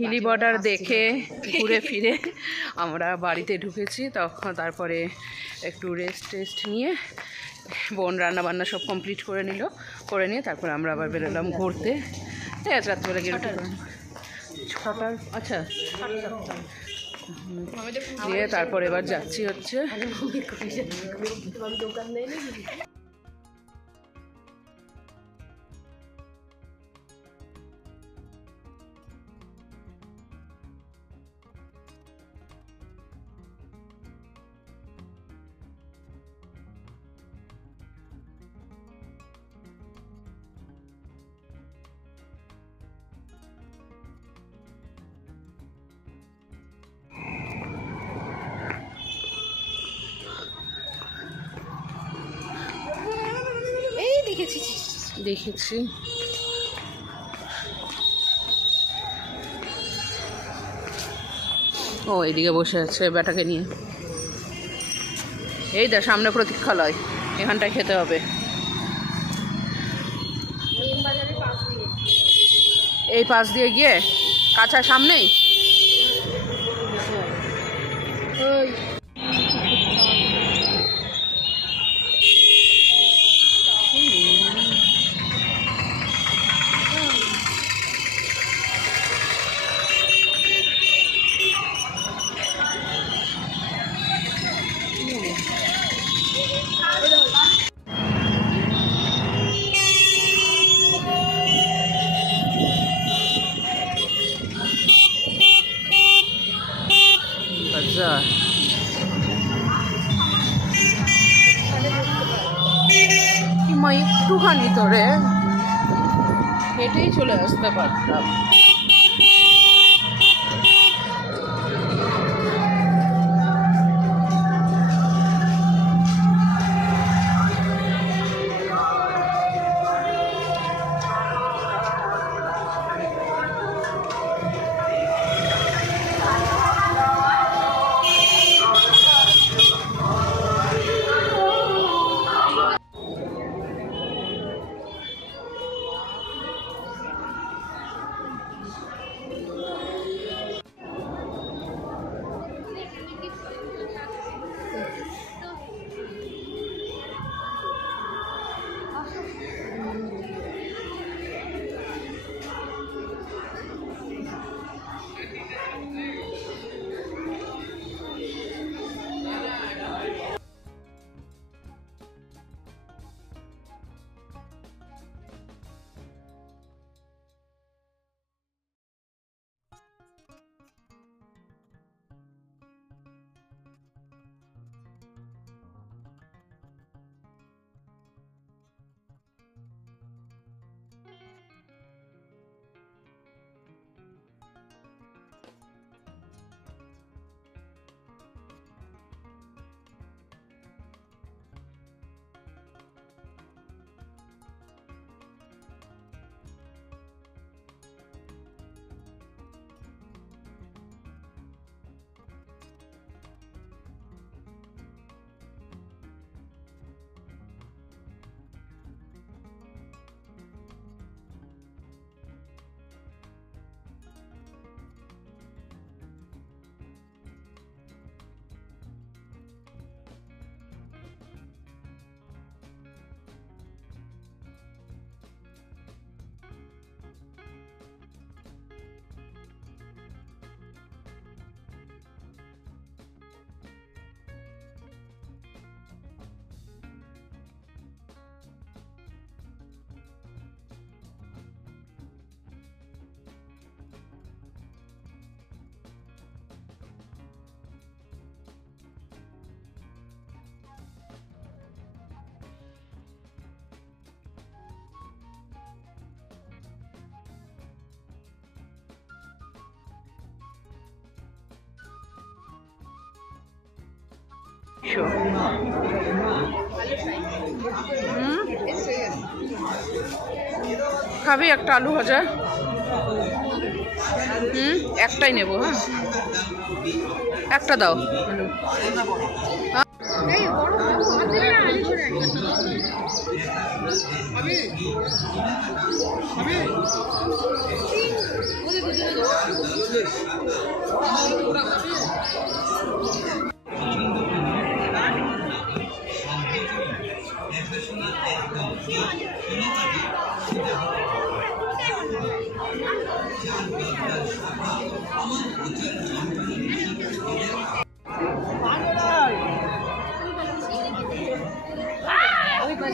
Hili border দেখে ঘুরে ফিরে আমরা বাড়িতে ঢুকেছি। তারপরে একটু রেস্ট নিয়ে বোন রান্না বান্না সব কমপ্লিট করে নিয়ে তারপরে আমরা আবার বেরোলাম ঘুরতে। আজ রাত্রিবেলা গিয়ে ছটার আচ্ছা দিয়ে তারপর এবার যাচ্ছি হচ্ছে দেখেছি ও এইদিকে বসে আছে বেটাকে নিয়ে। এই দা সামনে প্রতীক্ষালয়, এখানটায় খেতে হবে। এই পাশ দিয়ে গিয়ে কাঁচা সামনেই একটুখানি তোরে হেঁটেই চলে আসতে পারতাম। খাবি একটা আলু ভাজা? একটাই নেবো। হ্যাঁ একটা দাও।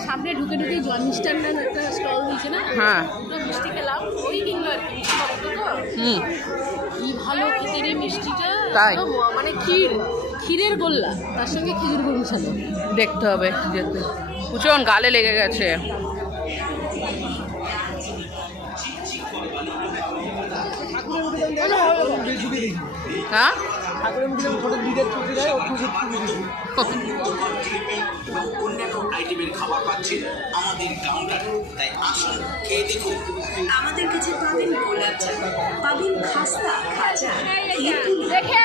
সামনে ঢুকে ঢুকে জল মিষ্টান্নার একটা স্টল দিয়েছে না, হ্যাঁ ওটা মিষ্টি খেলাম, ওই কিনলো আর কি। কি ভালো খেতে রে মিষ্টিটা, তাই? মানে ক্ষীরের গোল্লা, তার সঙ্গে খেজুর গুড় মিশানো। দেখতে হবে যেতে। কুচন গালে লেগে গেছে। হ্যাঁ আইটেমের খাবার পাচ্ছেন আমাদের কাউন্টারে, তাই আসুন খেয়ে দেখুন। আমাদের কাছে পাবেন গোলাপ জামুন, পাবেন খাস্তা, খাজা, দেখে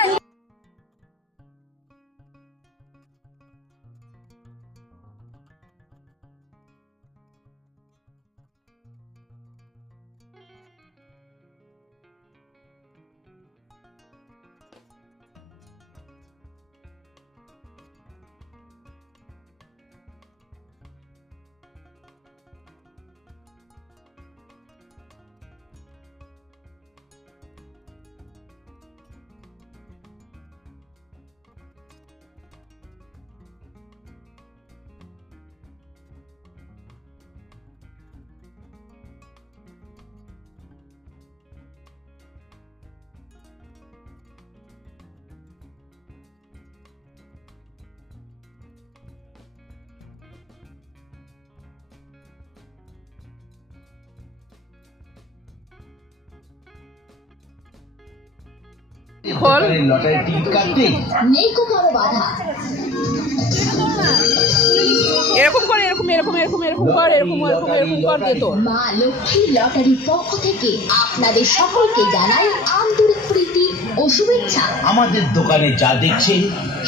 খোল। লটারি টিকিট কাটতে নেই কোনো বাধা। এরকম করে এরকম এরকম এরকম এরকম কর এরকম এরকম এরকম কর যেত। মা লক্ষ্মী লটারির পক্ষ থেকে আপনাদের সকলকে জানাই আন্তরিক প্রীতি ও শুভেচ্ছা। আমাদের দোকানে যা দেখছেন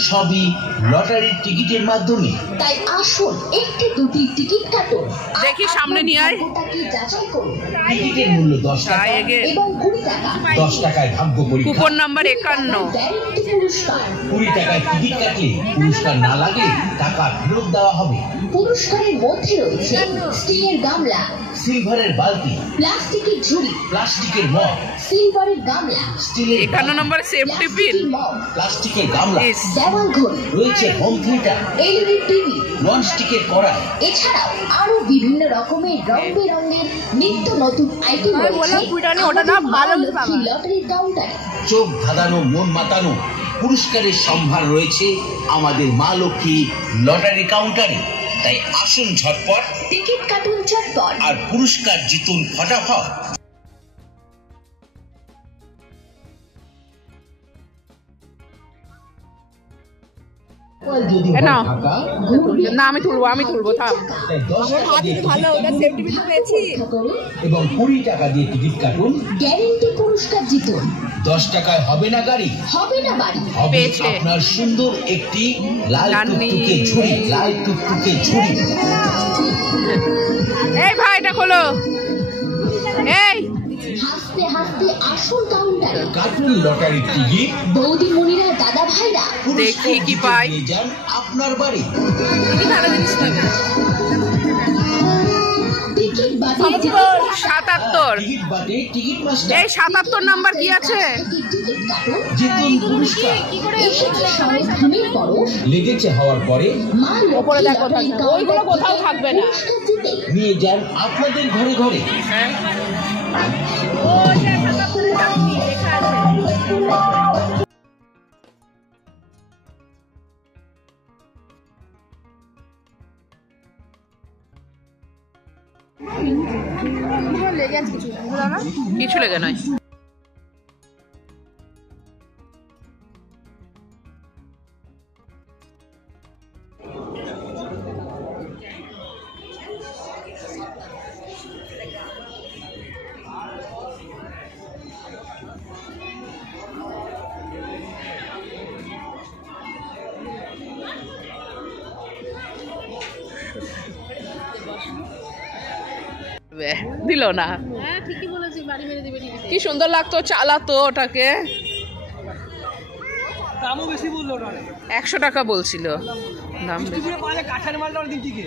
সবই লটারির টিকিটের মাধ্যমে, তাই আসুন একটি দুটি টিকিট কাটুন, দেখি সামনে নিয়ে আয়। ভাগ্যটাকে যাচাই করুন। টিকিটের মূল্য 10 টাকা এবং 20 টাকা 10 টাকায় ভাগ্য পরীক্ষা, কুপন নাম্বার 51। গ্যারান্টি পুরস্কার। 20 টাকায় টিকিট কাটলে পুরস্কার না লাগে টাকা ফেরত দেওয়া হবে। পুরস্কারের মধ্যে রয়েছে স্টিলের গামলা, সিলভারের বালতি, প্লাস্টিকের ঝুড়ি, প্লাস্টিকের মগ, সিলভারের গামলা, স্টিলের 51 নম্বরে সেফটি পিন, প্লাস্টিকের গামলা, দেওয়াল ঘড়ি, রয়েছে হোম থিয়েটার, এলইডি টিভি, নন স্টিকের কড়াই, এছাড়াও আরো বিভিন্ন রকমের রং বেরঙের নিত্য নতুন আইটেম রয়েছে লটারির কাউন্টারে। চোখ ধাঁধানো মন মাতানো পুরস্কারের সম্ভার রয়েছে আমাদের মা লক্ষ্মী লটারি কাউন্টারে। তাই আসুন ঝটপট, টিকিট কাটুন চটপট, আর পুরস্কার জিতুন ফটাফট। যদি না টাকা না আমি তুলবো থাম। 10 টাকা দিয়ে ভালো, ওটা সেফটি পিন পেয়েছি। এবং 20 টাকা দিয়ে টিকিট কাটুন, গ্যারেন্টি পুরস্কার জিতুন। 10 টাকায় হবে না গাড়ি, হবে না বাড়ি, হবে পেয়েছে। আপনার সুন্দর একটি লাল গান্নি। টুকটুকে ঝুড়ি, লাল টুকটুকে ঝুড়ি। এই ভাই এটা খোলো। এই হাসতে হাসতে আসুন কাউন্টারে। কাটুন লটারির টিকিট, বৌদিমণিরা, দাদা ভাইরা, দেখি কি পাই। নিয়ে যান আপনার বাড়ি। টিকিট বাটে 77। টিকিট বাটে টিকিট মাস্টার, এই 77 নাম্বার কি আছে? টিকিট কাটুন। জিতুন পুরস্কার। এসেছে সাবধানের পরশ, লেগেছে হওয়ার পরে মা লক্ষ্মী লটারির ওইগুলো কোথাও থাকবে না। পুরস্কার জিতে নিয়ে যান আপনাদের ঘরে ঘরে। হ্যাঁ কিছু লেগে নয়। দিল না। হ্যাঁ ঠিকই বলেছি, বাড়ি মেরে দেবে টিভিতে। কি সুন্দর লাগতো, চালাতো ওটাকে। দামও বেশি বললো ওটা, 100 টাকা বলছিল দাম। কাঁঠাল মালটা অনেকদিন টিকে।